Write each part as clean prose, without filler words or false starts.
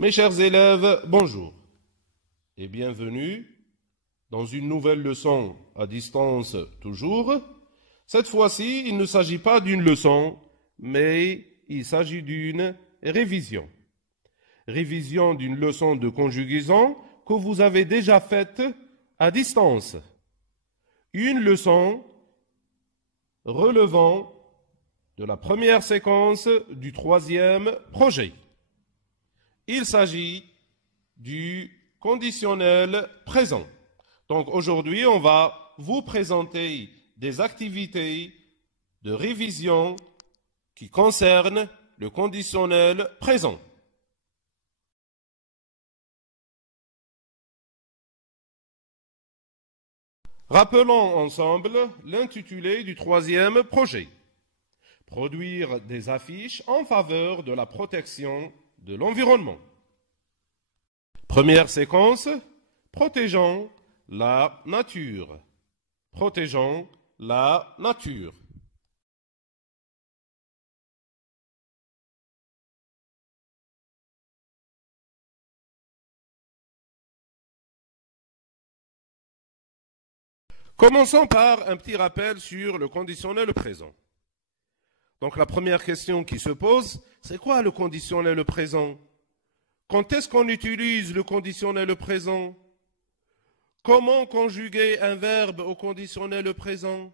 Mes chers élèves, bonjour et bienvenue dans une nouvelle leçon à distance toujours. Cette fois-ci, il ne s'agit pas d'une leçon, mais il s'agit d'une révision. Révision d'une leçon de conjugaison que vous avez déjà faite à distance. Une leçon relevant de la première séquence du troisième projet. Il s'agit du conditionnel présent. Donc aujourd'hui, on va vous présenter des activités de révision qui concernent le conditionnel présent. Rappelons ensemble l'intitulé du troisième projet. Produire des affiches en faveur de la protection de l'environnement. Première séquence, protégeons la nature. Protégeons la nature. Commençons par un petit rappel sur le conditionnel présent. Donc la première question qui se pose, c'est quoi le conditionnel présent? Quand est-ce qu'on utilise le conditionnel présent? Comment conjuguer un verbe au conditionnel présent?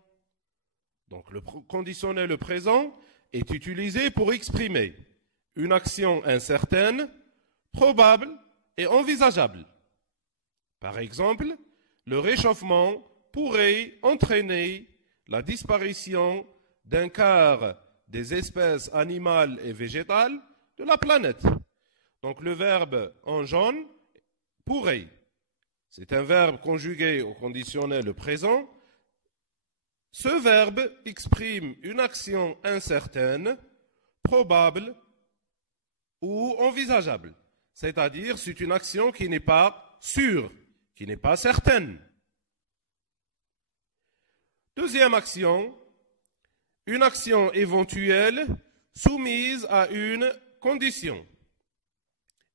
Donc le conditionnel présent est utilisé pour exprimer une action incertaine, probable et envisageable. Par exemple, le réchauffement pourrait entraîner la disparition d'un quart des espèces animales et végétales de la planète. Donc le verbe en jaune, pourrait, c'est un verbe conjugué au conditionnel présent. Ce verbe exprime une action incertaine, probable ou envisageable. C'est-à-dire, c'est une action qui n'est pas sûre, qui n'est pas certaine. Deuxième action, une action éventuelle soumise à une condition.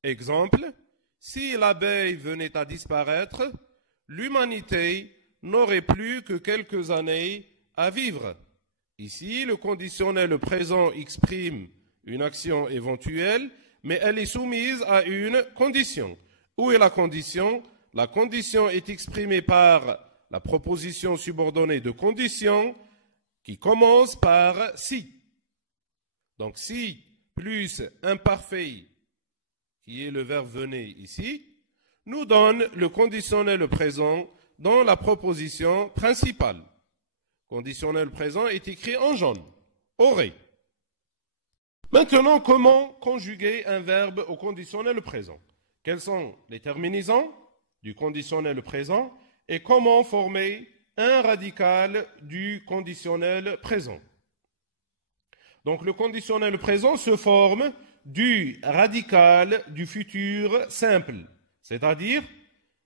Exemple, si l'abeille venait à disparaître, l'humanité n'aurait plus que quelques années à vivre. Ici, le conditionnel présent exprime une action éventuelle, mais elle est soumise à une condition. Où est la condition? La condition est exprimée par la proposition subordonnée de condition qui commence par si. Donc si plus imparfait, qui est le verbe venez ici, nous donne le conditionnel présent dans la proposition principale. Conditionnel présent est écrit en jaune, aurait. Maintenant, comment conjuguer un verbe au conditionnel présent? Quels sont les terminaisons du conditionnel présent et comment former un radical du conditionnel présent? Donc le conditionnel présent se forme du radical du futur simple, c'est-à-dire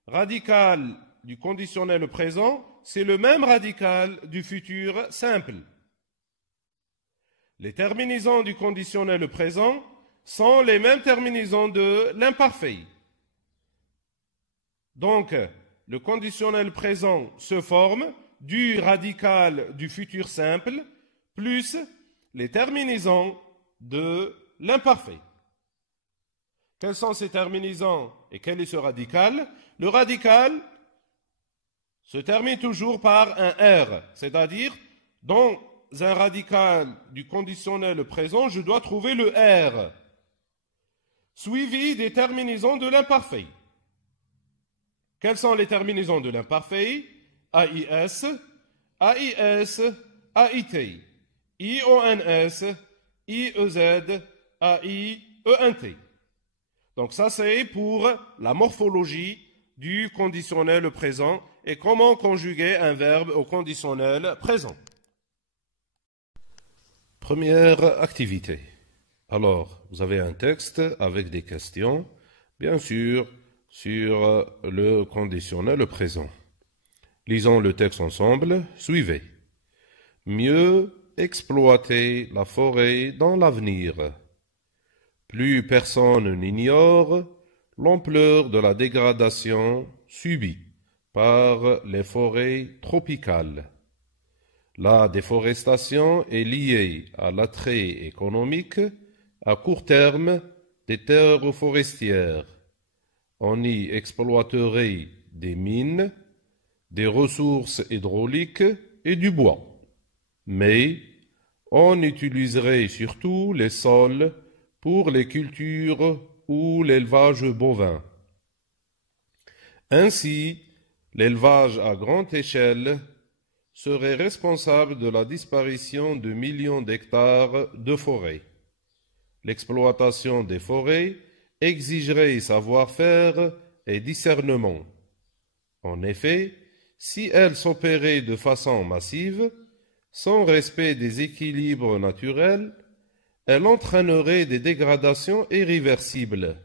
radical du conditionnel présent, c'est le même radical du futur simple. Les terminaisons du conditionnel présent sont les mêmes terminaisons de l'imparfait. Donc, le conditionnel présent se forme du radical du futur simple plus les terminaisons de l'imparfait. Quelles sont ces terminaisons et quel est ce radical? Le radical se termine toujours par un R, c'est-à-dire dans un radical du conditionnel présent, je dois trouver le R, suivi des terminaisons de l'imparfait. Quelles sont les terminaisons de l'imparfait? AIS, AIS, AIT, IONS, IEZ, AIENT. Donc ça c'est pour la morphologie du conditionnel présent et comment conjuguer un verbe au conditionnel présent. Première activité. Alors, vous avez un texte avec des questions, bien sûr, sur le conditionnel présent. Lisons le texte ensemble. Suivez. Mieux exploiter la forêt dans l'avenir. Plus personne n'ignore l'ampleur de la dégradation subie par les forêts tropicales. La déforestation est liée à l'attrait économique à court terme des terres forestières. On y exploiterait des mines, des ressources hydrauliques et du bois. Mais on utiliserait surtout les sols pour les cultures ou l'élevage bovin. Ainsi, l'élevage à grande échelle serait responsable de la disparition de millions d'hectares de forêts. L'exploitation des forêts exigerait savoir-faire et discernement. En effet, si elle s'opérait de façon massive, sans respect des équilibres naturels, elle entraînerait des dégradations irréversibles.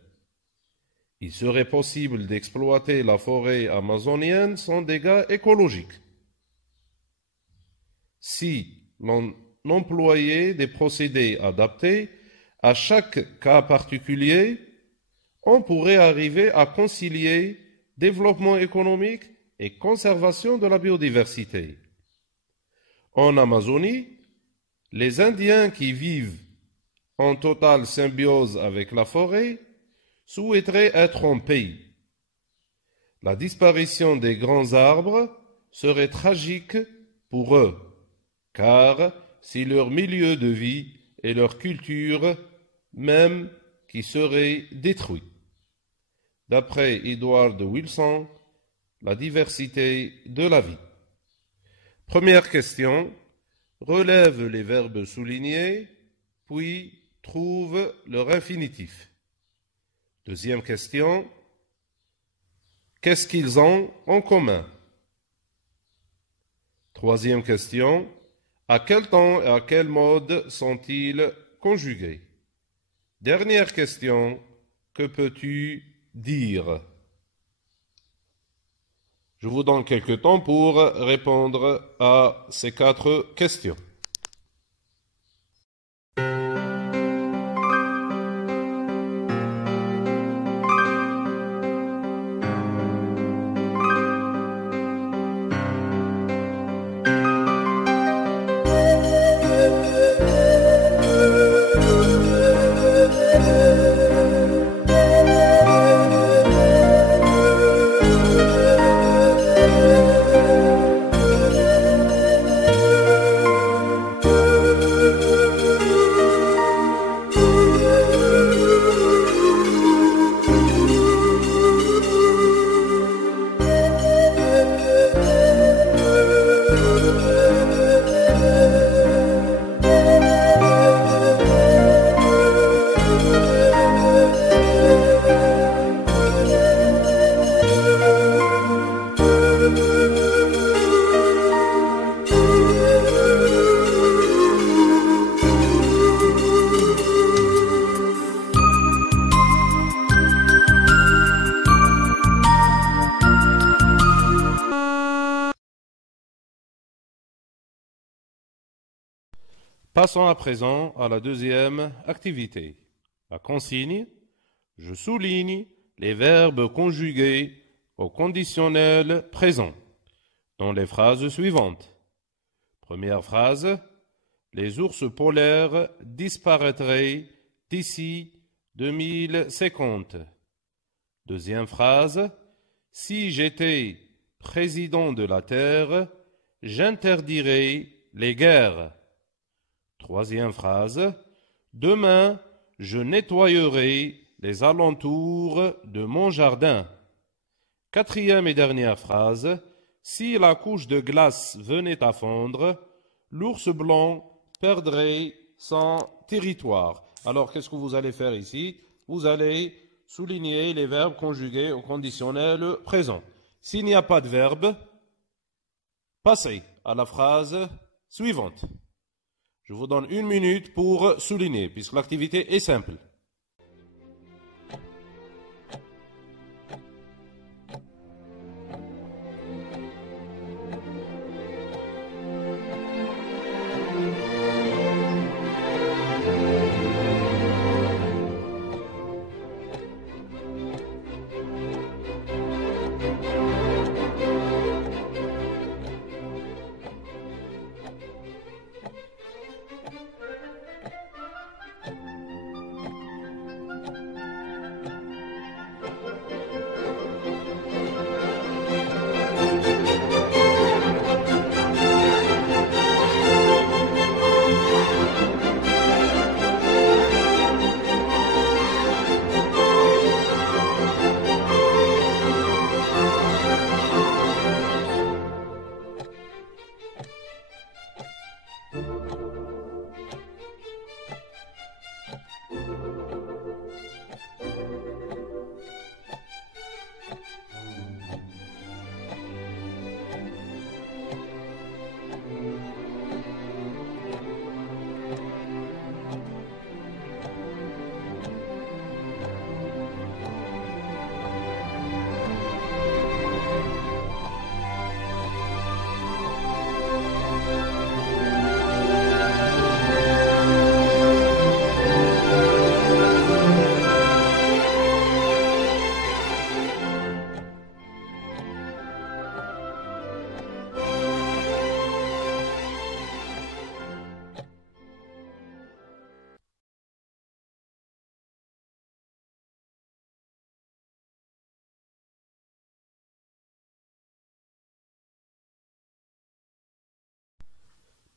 Il serait possible d'exploiter la forêt amazonienne sans dégâts écologiques. Si l'on employait des procédés adaptés à chaque cas particulier, on pourrait arriver à concilier développement économique et conservation de la biodiversité. En Amazonie, les Indiens qui vivent en totale symbiose avec la forêt souhaiteraient être en paix. La disparition des grands arbres serait tragique pour eux, car c'est leur milieu de vie et leur culture même qui seraient détruits. D'après Edward Wilson, la diversité de la vie. Première question, relève les verbes soulignés, puis trouve leur infinitif. Deuxième question, qu'est-ce qu'ils ont en commun? Troisième question, à quel temps et à quel mode sont-ils conjugués? Dernière question, que peux-tu dire? Je vous donne quelques temps pour répondre à ces 4 questions. Passons à présent à la deuxième activité. La consigne, je souligne les verbes conjugués au conditionnel présent dans les phrases suivantes. Première phrase, les ours polaires disparaîtraient d'ici 2050. Deuxième phrase, si j'étais président de la Terre, j'interdirais les guerres. Troisième phrase, demain, je nettoyerai les alentours de mon jardin. Quatrième et dernière phrase, si la couche de glace venait à fondre, l'ours blanc perdrait son territoire. Alors, qu'est-ce que vous allez faire ici? Vous allez souligner les verbes conjugués au conditionnel présent. S'il n'y a pas de verbe, passez à la phrase suivante. Je vous donne 1 minute pour souligner, puisque l'activité est simple.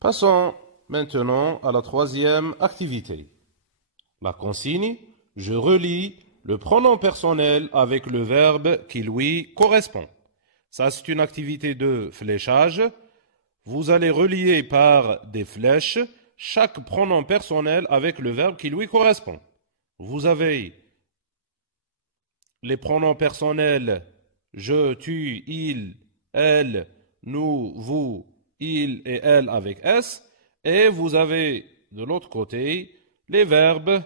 Passons maintenant à la troisième activité. La consigne, je relie le pronom personnel avec le verbe qui lui correspond. Ça, c'est une activité de fléchage. Vous allez relier par des flèches chaque pronom personnel avec le verbe qui lui correspond. Vous avez les pronoms personnels je, tu, il, elle, nous, vous, il et elle avec S. Et vous avez de l'autre côté les verbes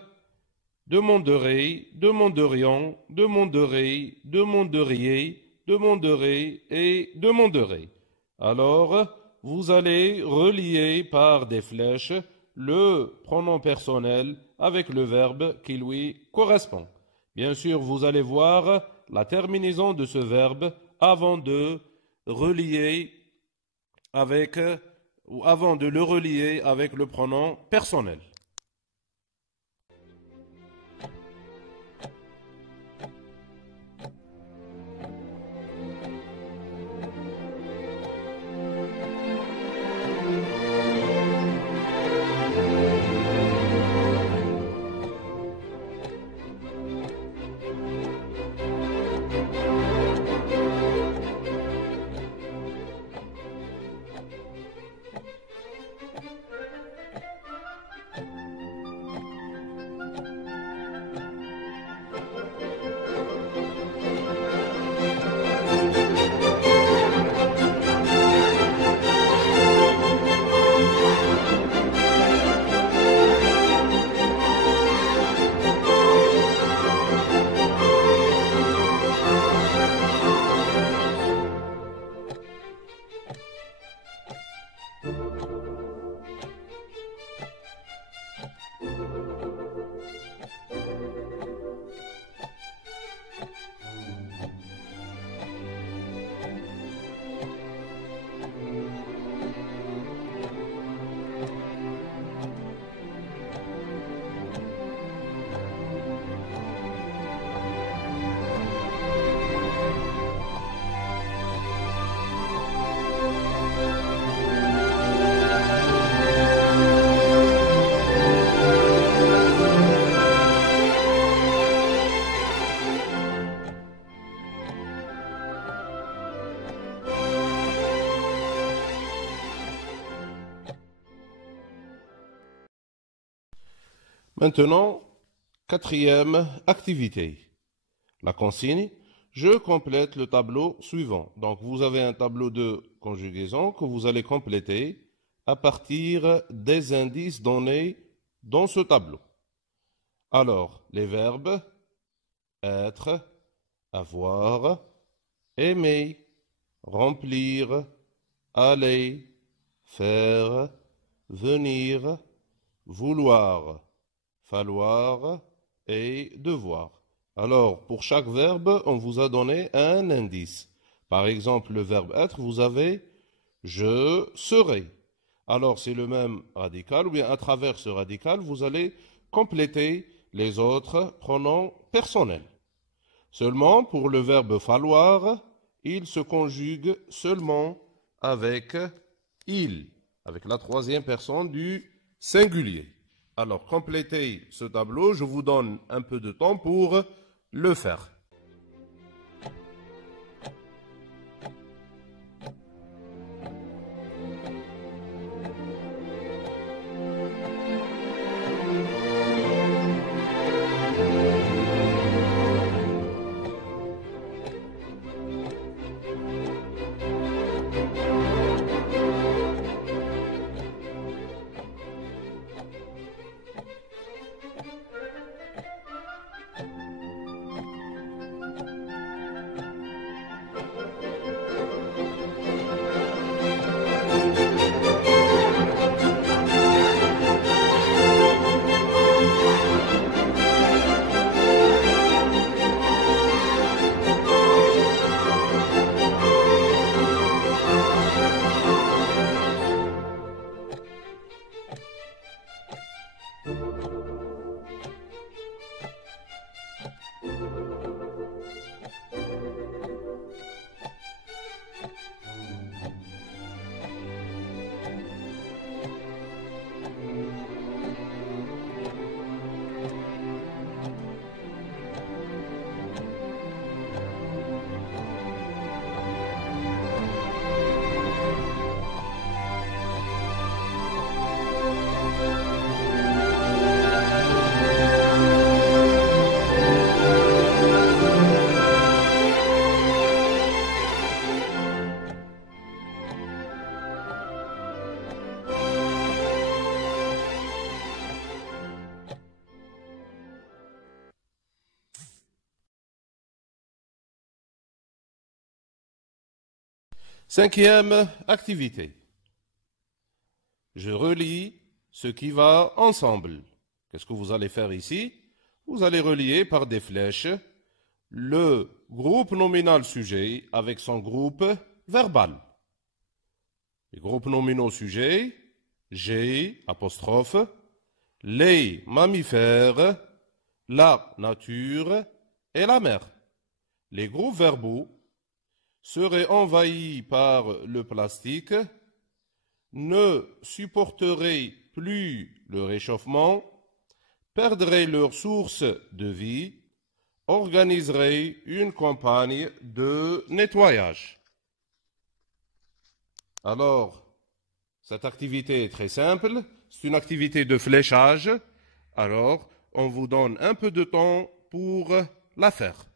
demanderai, demanderions, demanderai, demanderiez, demanderai et demanderai. Alors, vous allez relier par des flèches le pronom personnel avec le verbe qui lui correspond. Bien sûr, vous allez voir la terminaison de ce verbe avant de relier avec ou avant de le relier avec le pronom personnel. Maintenant, quatrième activité. La consigne, je complète le tableau suivant. Donc, vous avez un tableau de conjugaison que vous allez compléter à partir des indices donnés dans ce tableau. Alors, les verbes être, avoir, aimer, remplir, aller, faire, venir, vouloir, falloir et devoir. Alors, pour chaque verbe, on vous a donné un indice. Par exemple, le verbe être, vous avez je serai. Alors, c'est le même radical, ou bien à travers ce radical, vous allez compléter les autres pronoms personnels. Seulement, pour le verbe falloir, il se conjugue seulement avec il, avec la troisième personne du singulier. Alors, complétez ce tableau, je vous donne un peu de temps pour le faire. Cinquième activité. Je relie ce qui va ensemble. Qu'est-ce que vous allez faire ici? Vous allez relier par des flèches le groupe nominal sujet avec son groupe verbal. Les groupes nominaux sujets, j'ai, apostrophe, les mammifères, la nature et la mer. Les groupes verbaux seraient envahis par le plastique, ne supporteraient plus le réchauffement, perdraient leur source de vie, organiseraient une campagne de nettoyage. Alors, cette activité est très simple, c'est une activité de fléchage. Alors, on vous donne un peu de temps pour la faire.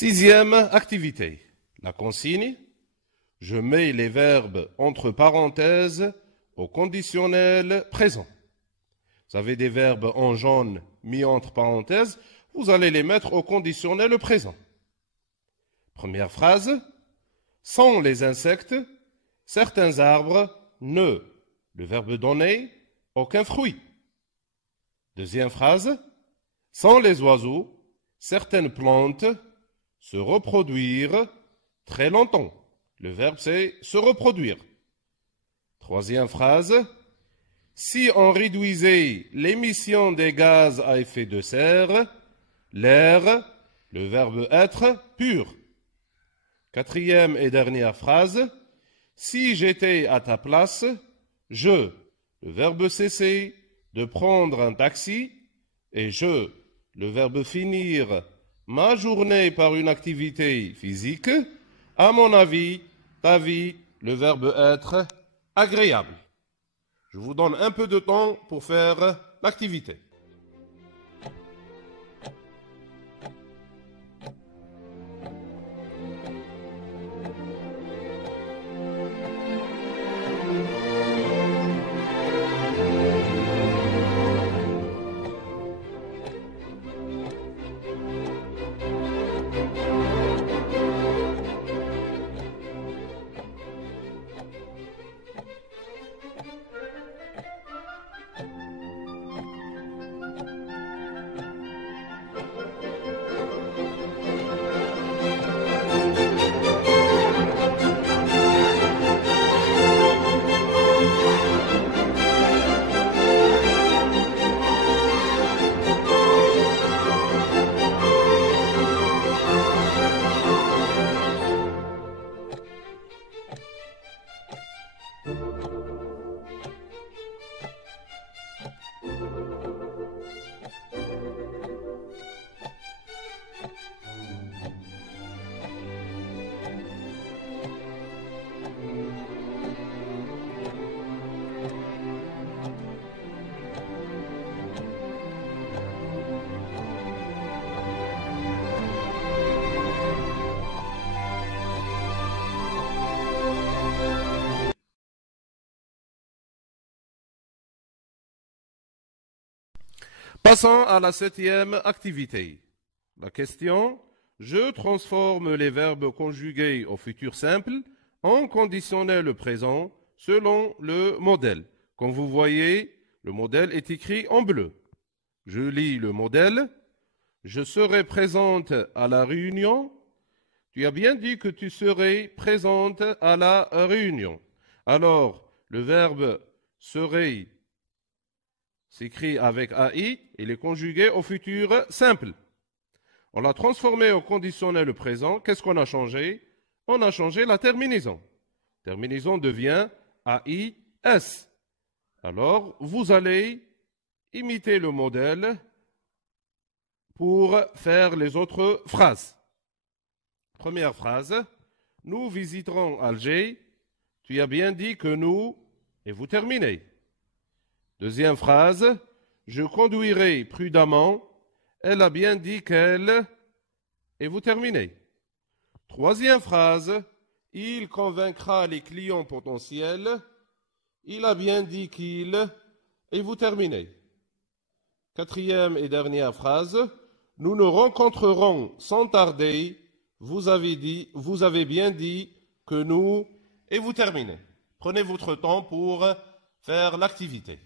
Sixième activité, la consigne. Je mets les verbes entre parenthèses au conditionnel présent. Vous avez des verbes en jaune mis entre parenthèses, vous allez les mettre au conditionnel présent. Première phrase, sans les insectes, certains arbres ne, le verbe donner, aucun fruit. Deuxième phrase, sans les oiseaux, certaines plantes se reproduire très longtemps. Le verbe c'est se reproduire. Troisième phrase, si on réduisait l'émission des gaz à effet de serre, l'air, le verbe être, pur. Quatrième et dernière phrase, si j'étais à ta place, je, le verbe cesser, de prendre un taxi, et je, le verbe finir, ma journée par une activité physique, à mon avis, ta vie, le verbe être, agréable. Je vous donne un peu de temps pour faire l'activité. Passons à la 7e activité. La question, je transforme les verbes conjugués au futur simple en conditionnel présent selon le modèle. Comme vous voyez, le modèle est écrit en bleu. Je lis le modèle. Je serai présente à la réunion. Tu as bien dit que tu serais présente à la réunion. Alors, le verbe serait s'écrit avec AI, il est conjugué au futur simple. On l'a transformé au conditionnel présent. Qu'est-ce qu'on a changé? On a changé la terminaison. Terminaison devient AIS. Alors, vous allez imiter le modèle pour faire les autres phrases. Première phrase, nous visiterons Alger. Tu as bien dit que nous, et vous terminez. Deuxième phrase, je conduirai prudemment. Elle a bien dit qu'elle, et vous terminez. Troisième phrase, il convaincra les clients potentiels. Il a bien dit qu'il, et vous terminez. Quatrième et dernière phrase, nous nous rencontrerons sans tarder. Vous avez bien dit que nous, et vous terminez. Prenez votre temps pour faire l'activité.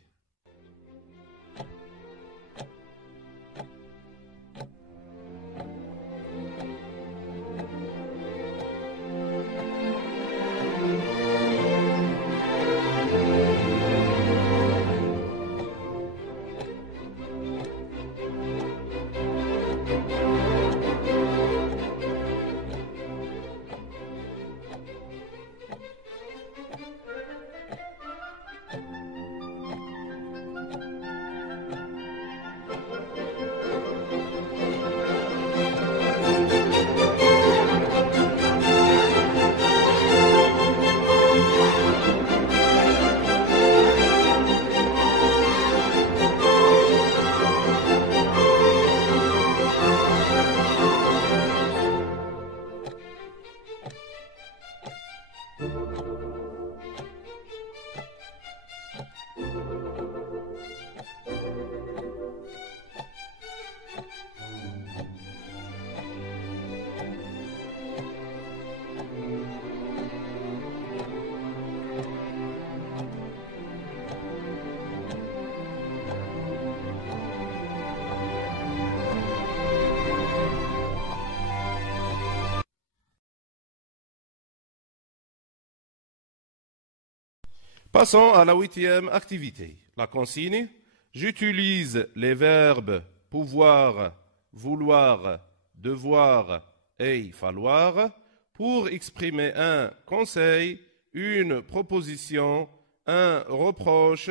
Passons à la 8e activité. La consigne. J'utilise les verbes pouvoir, vouloir, devoir et falloir pour exprimer un conseil, une proposition, un reproche,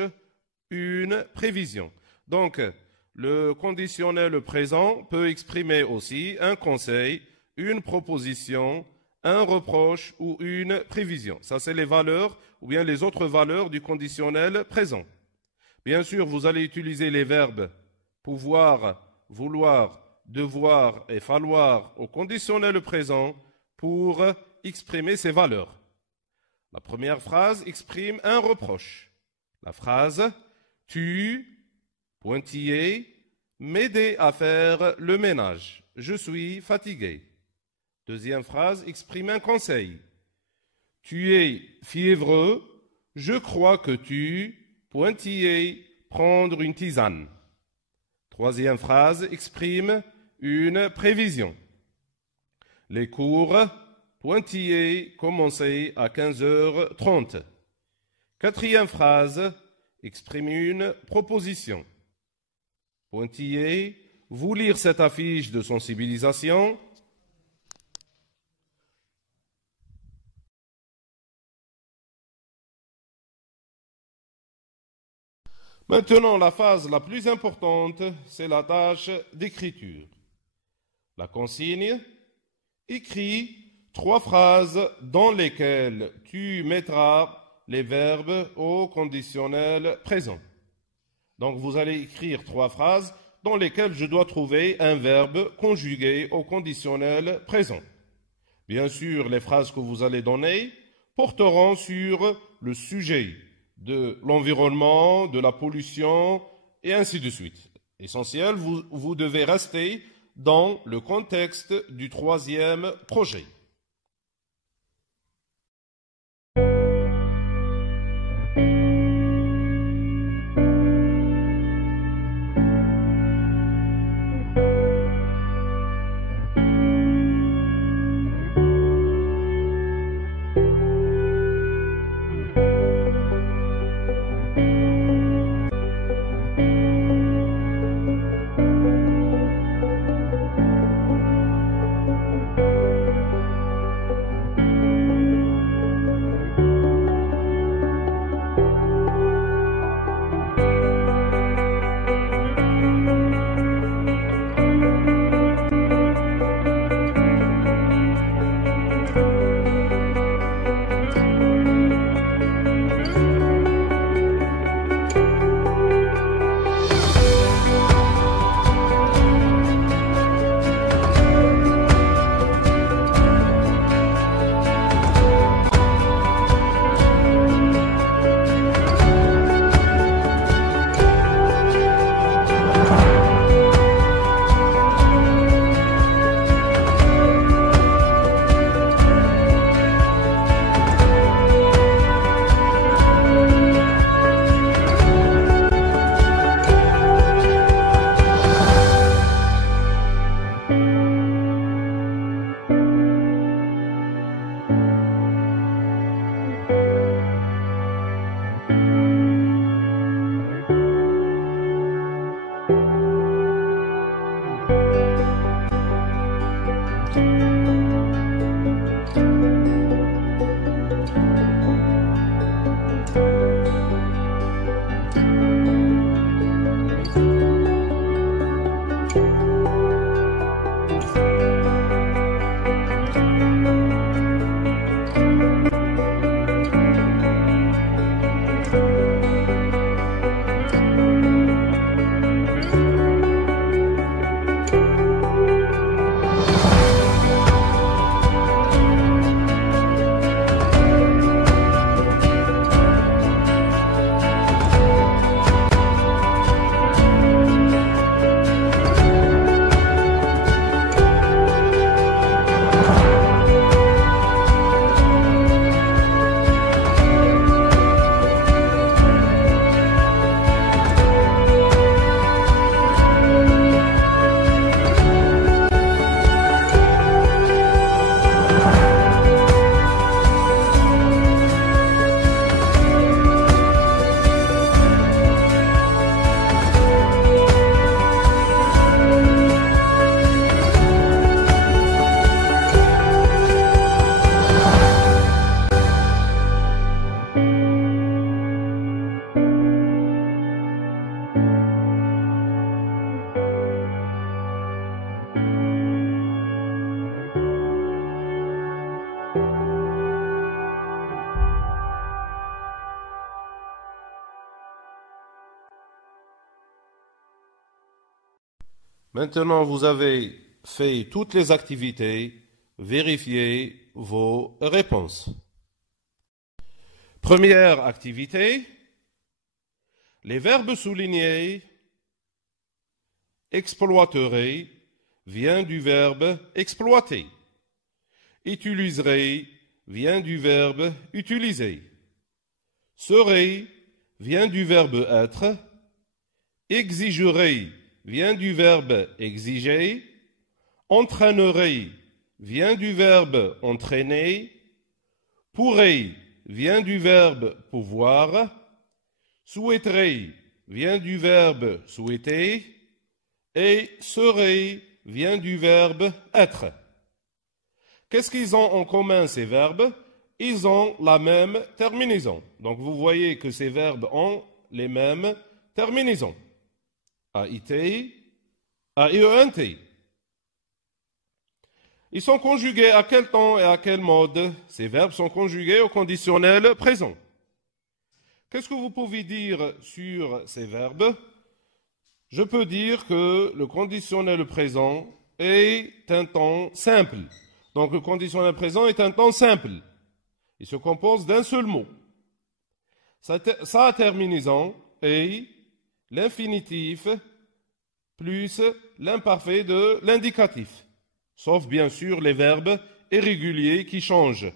une prévision. Donc, le conditionnel présent peut exprimer aussi un conseil, une proposition, un reproche ou une prévision. Ça, c'est les valeurs ou bien les autres valeurs du conditionnel présent. Bien sûr, vous allez utiliser les verbes pouvoir, vouloir, devoir et falloir au conditionnel présent pour exprimer ces valeurs. La première phrase exprime un reproche. La phrase « Tu, pointillé, m'aider à faire le ménage. Je suis fatigué. » Deuxième phrase exprime un conseil. Tu es fiévreux, je crois que tu, pointillé, prendre une tisane. Troisième phrase exprime une prévision. Les cours, pointillé, commencer à 15h30. Quatrième phrase exprime une proposition. Pointillé, vous lire cette affiche de sensibilisation. Maintenant, la phase la plus importante, c'est la tâche d'écriture. La consigne écrit 3 phrases dans lesquelles tu mettras les verbes au conditionnel présent. Donc, vous allez écrire 3 phrases dans lesquelles je dois trouver un verbe conjugué au conditionnel présent. Bien sûr, les phrases que vous allez donner porteront sur le sujet de l'environnement, de la pollution, et ainsi de suite. essentiel, vous devez rester dans le contexte du troisième projet. Maintenant, vous avez fait toutes les activités, vérifiez vos réponses. Première activité, les verbes soulignés, exploiterez vient du verbe exploiter. Utiliserez vient du verbe utiliser. Serez vient du verbe être. Exigerez vient du verbe exiger. Entraînerez vient du verbe entraîner. Pourrez vient du verbe pouvoir. Souhaiterez vient du verbe souhaiter. Et serez vient du verbe être. Qu'est-ce qu'ils ont en commun, ces verbes? Ils ont la même terminaison. Donc vous voyez que ces verbes ont les mêmes terminaisons. A-I-T, A-I-E-N-T. Ils sont conjugués à quel temps et à quel mode? Ces verbes sont conjugués au conditionnel présent. Qu'est-ce que vous pouvez dire sur ces verbes? Je peux dire que le conditionnel présent est un temps simple. Donc le conditionnel présent est un temps simple. Il se compose d'un seul mot. Sa terminaison est l'infinitif plus l'imparfait de l'indicatif, sauf bien sûr les verbes irréguliers qui changent.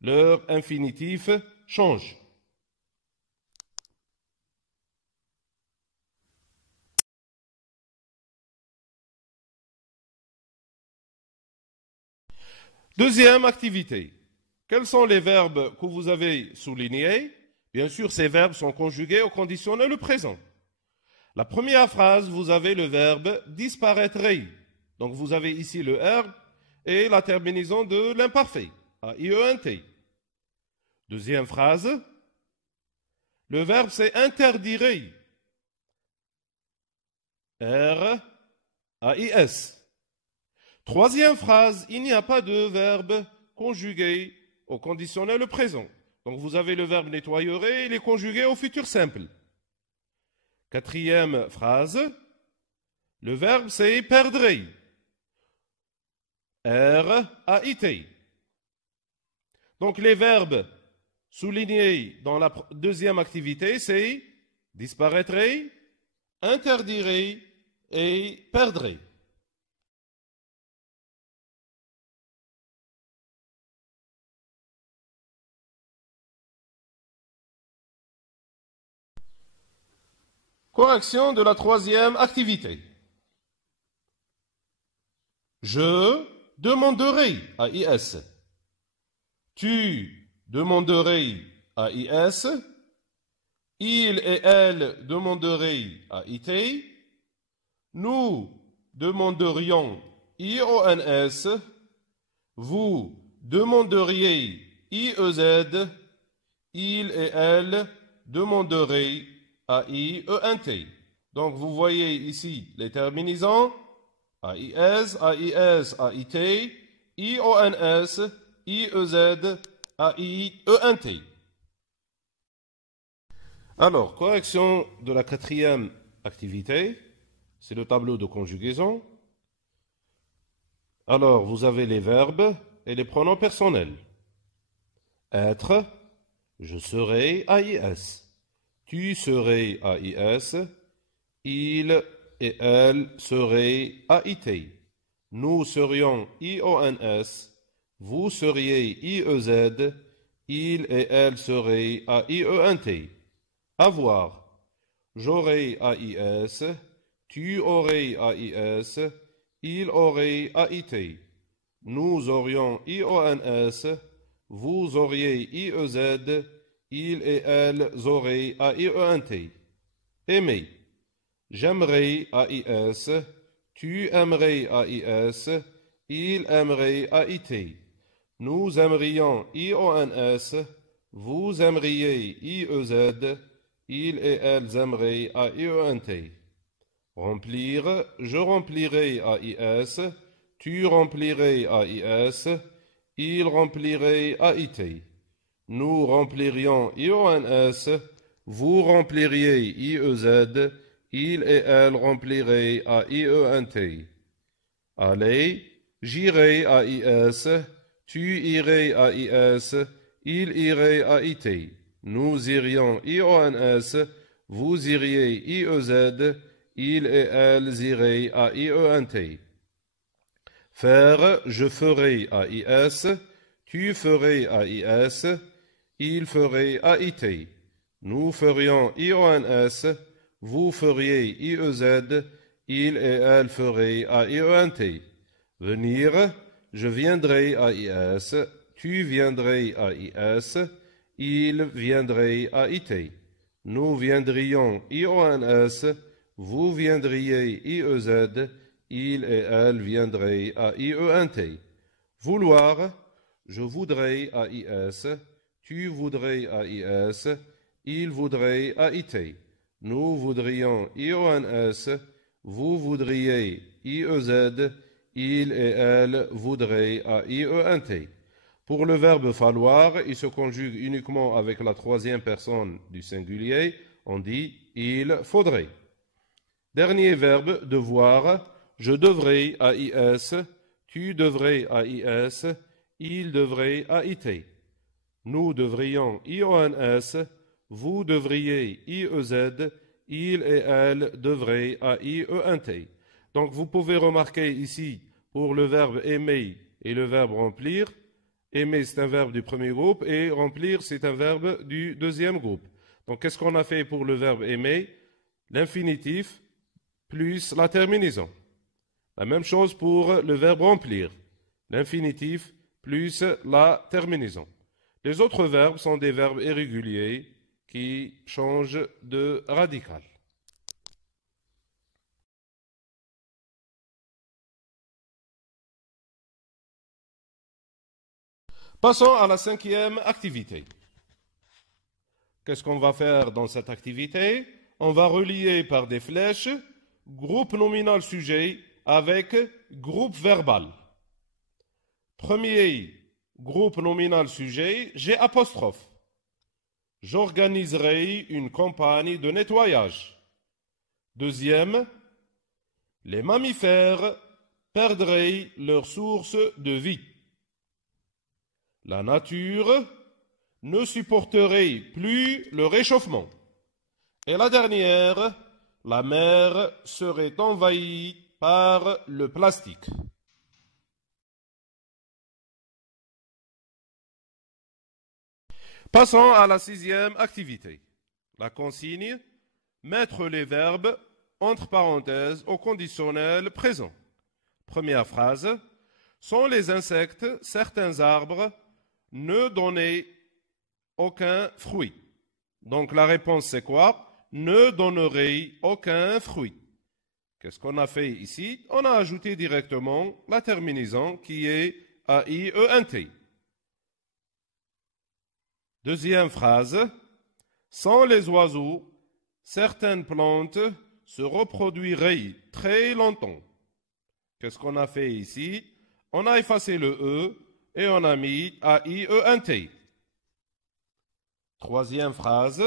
Leur infinitif change. Deuxième activité. Quels sont les verbes que vous avez soulignés? Bien sûr, ces verbes sont conjugués au conditionnel présent. La première phrase, vous avez le verbe disparaîtrait. Donc vous avez ici le R et la terminaison de l'imparfait, A-I-E-N-T. Deuxième phrase, le verbe c'est interdirait. R-A-I-S. Troisième phrase, il n'y a pas de verbe conjugué au conditionnel présent. Donc vous avez le verbe nettoyerait, il est conjugué au futur simple. Quatrième phrase, le verbe c'est perdrait. R-A-I-T. Donc les verbes soulignés dans la deuxième activité, c'est disparaîtrait, interdirait et perdrait. Correction de la troisième activité. Je demanderai à IS. Tu demanderais à IS. Il et elle demanderaient à IT. Nous demanderions IONS. Vous demanderiez IEZ. Il et elle demanderaient A-I-E-N-T. Donc, vous voyez ici les terminaisons A-I-S, A-I-S, A-I-T, I-O-N-S, I-E-Z, A-I-E-N-T. Alors, correction de la quatrième activité, c'est le tableau de conjugaison. Alors, vous avez les verbes et les pronoms personnels. Être, je serai, A-I-S. Tu serais AIS, il et elle seraient AIT. Nous serions IONS, vous seriez IEZ, il et elle seraient AIENT. Avoir, j'aurais AIS, tu aurais AIS, il aurait AIT. Nous aurions IONS, vous auriez IEZ, il et elle auraient A-I-E-N-T. Aimer. J'aimerais A-I-S. Tu aimerais A-I-S. Il aimerait A-I-T. Nous aimerions I-O-N-S. Vous aimeriez I-E-Z. Il et elles aimeraient A-I-E-N-T. Remplir. Je remplirais A-I-S. Tu remplirais A-I-S. Il remplirait A-I-T. Nous remplirions IONS, vous rempliriez IEZ, il et elle rempliraient AIENT. Aller, j'irai AIS, tu irais AIS, il irait AIT. Nous irions IONS, vous iriez IEZ, il et elles iraient AIENT. Faire, je ferai AIS, tu ferais AIS, il ferait AIT. Nous ferions IONS, vous feriez IEZ, il et elle feraient AIENT. Venir, je viendrai AIS, tu viendrais AIS, il viendrait AIT. Nous viendrions IONS, vous viendriez IEZ, il et elle viendraient AIENT. Vouloir, je voudrais AIS, tu voudrais AIS, il voudrait AIT. Nous voudrions IONS, vous voudriez IEZ, il et elle voudraient AIENT. Pour le verbe falloir, il se conjugue uniquement avec la troisième personne du singulier. On dit il faudrait. Dernier verbe, devoir. Je devrais AIS, tu devrais AIS, il devrait AIT. Nous devrions IONS, vous devriez IEZ, il et elle devraient AIENT. Donc vous pouvez remarquer ici, pour le verbe aimer et le verbe remplir, aimer c'est un verbe du premier groupe et remplir c'est un verbe du deuxième groupe. Donc qu'est-ce qu'on a fait pour le verbe aimer? L'infinitif plus la terminaison. La même chose pour le verbe remplir. L'infinitif plus la terminaison. Les autres verbes sont des verbes irréguliers qui changent de radical. Passons à la 5e activité. Qu'est-ce qu'on va faire dans cette activité? On va relier par des flèches groupe nominal sujet avec groupe verbal. Premier groupe nominal sujet, j'ai apostrophe. J'organiserai une campagne de nettoyage. Deuxième, les mammifères perdraient leur source de vie. La nature ne supporterait plus le réchauffement. Et la dernière, la mer serait envahie par le plastique. Passons à la 6e activité. La consigne, mettre les verbes entre parenthèses au conditionnel présent. Première phrase, sans les insectes, certains arbres ne donnaient aucun fruit. Donc la réponse c'est quoi? Ne donnerait aucun fruit. Qu'est-ce qu'on a fait ici? On a ajouté directement la terminaison qui est AIENT. Deuxième phrase, sans les oiseaux, certaines plantes se reproduiraient très longtemps. Qu'est-ce qu'on a fait ici? On a effacé le E et on a mis AIENT. Troisième phrase,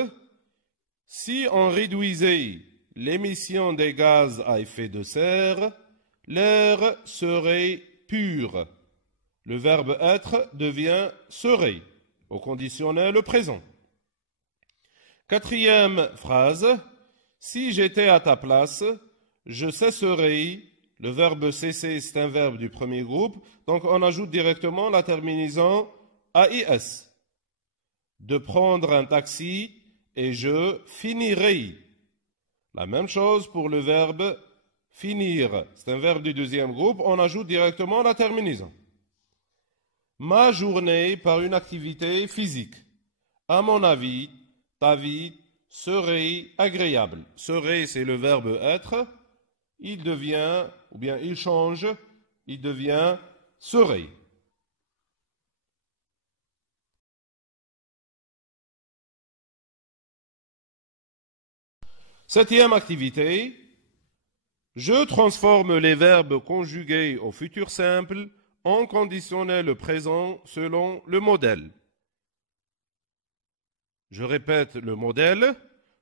si on réduisait l'émission des gaz à effet de serre, l'air serait pur. Le verbe être devient serait au conditionnel présent. Quatrième phrase, si j'étais à ta place, je cesserais. Le verbe cesser, c'est un verbe du premier groupe, donc on ajoute directement la terminaison AIS. De prendre un taxi et je finirai. La même chose pour le verbe finir. C'est un verbe du deuxième groupe, on ajoute directement la terminaison. Ma journée par une activité physique. À mon avis, ta vie serait agréable. Serait, c'est le verbe être. Il devient, ou bien il change, il devient serait. Septième activité, je transforme les verbes conjugués au futur simple en conditionnel présent selon le modèle. Je répète le modèle,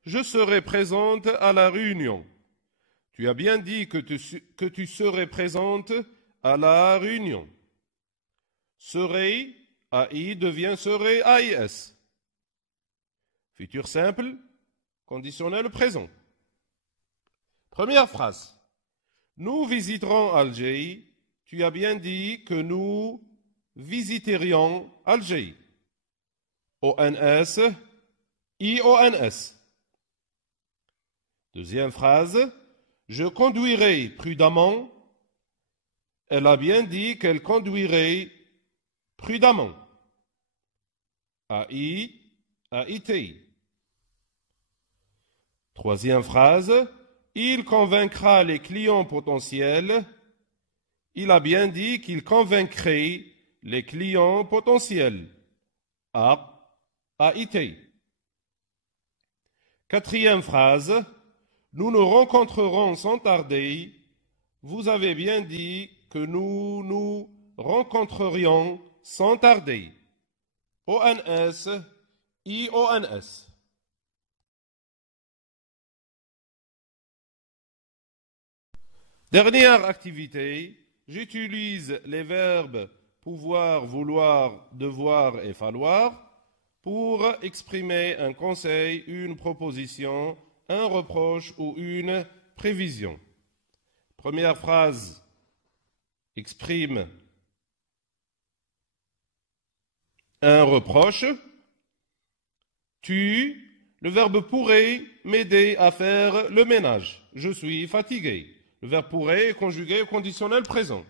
je serai présente à la réunion. Tu as bien dit que tu serais présente à la réunion. Serait, AI devient serait AIS. Futur simple, conditionnel présent. Première phrase. Nous visiterons Alger. Tu as bien dit que nous visiterions Alger. ONS, IONS. Deuxième phrase. Je conduirai prudemment. Elle a bien dit qu'elle conduirait prudemment. AI, AIT. Troisième phrase. Il convaincra les clients potentiels. Il a bien dit qu'il convaincrait les clients potentiels. AIT. Quatrième phrase. Nous nous rencontrerons sans tarder. Vous avez bien dit que nous nous rencontrerions sans tarder. ONS, IONS. Dernière activité, j'utilise les verbes pouvoir, vouloir, devoir et falloir pour exprimer un conseil, une proposition, un reproche ou une prévision. Première phrase exprime un reproche. Le verbe pourrait m'aider à faire le ménage. Je suis fatigué. Le verbe pourrait est conjugué au conditionnel présent.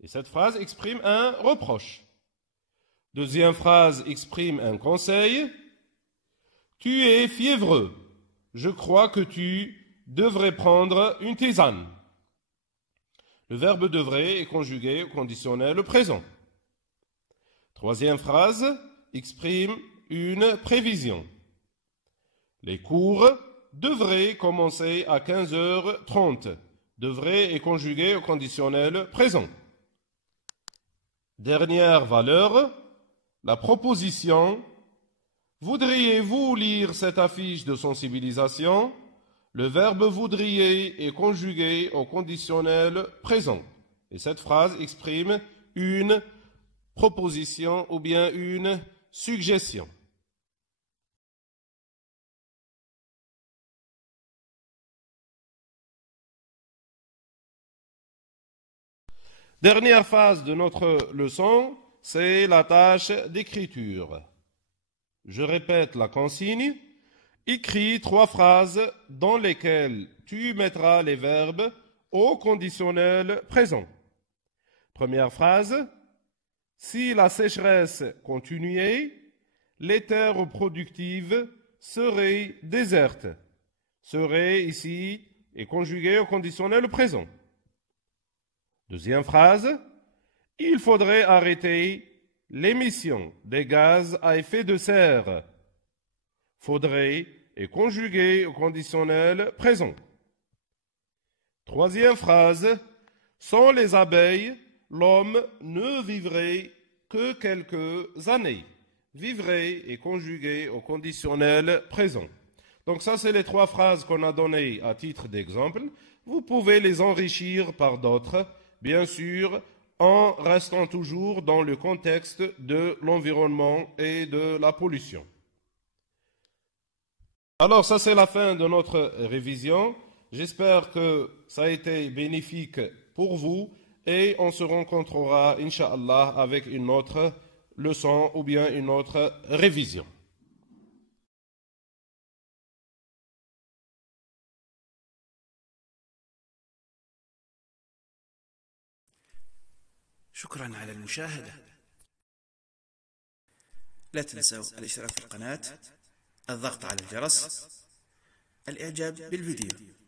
Et cette phrase exprime un reproche. Deuxième phrase exprime un conseil. Tu es fiévreux. Je crois que tu devrais prendre une tisane. Le verbe devrait est conjugué au conditionnel présent. Troisième phrase exprime une prévision. Les cours devraient commencer à 15h30. Devrait est conjugué au conditionnel présent. Dernière valeur, la proposition. Voudriez-vous lire cette affiche de sensibilisation? Le verbe voudriez est conjugué au conditionnel présent. Et cette phrase exprime une proposition ou bien une suggestion. Dernière phase de notre leçon, c'est la tâche d'écriture. Je répète la consigne. Écris 3 phrases dans lesquelles tu mettras les verbes au conditionnel présent. Première phrase. Si la sécheresse continuait, les terres productives seraient désertes. Serait ici est conjugué au conditionnel présent. Deuxième phrase. Il faudrait arrêter l'émission des gaz à effet de serre. Faudrait est conjugué au conditionnel présent. Troisième phrase. Sans les abeilles, l'homme ne vivrait que quelques années. Vivrait est conjugué au conditionnel présent. Donc ça, c'est les 3 phrases qu'on a données à titre d'exemple. Vous pouvez les enrichir par d'autres, bien sûr, en restant toujours dans le contexte de l'environnement et de la pollution. Alors ça, c'est la fin de notre révision. J'espère que ça a été bénéfique pour vous et on se rencontrera, Inch'Allah, avec une autre leçon ou bien une autre révision. شكرا على المشاهدة. لا تنسوا الاشتراك في القناة، الضغط على الجرس، الإعجاب بالفيديو.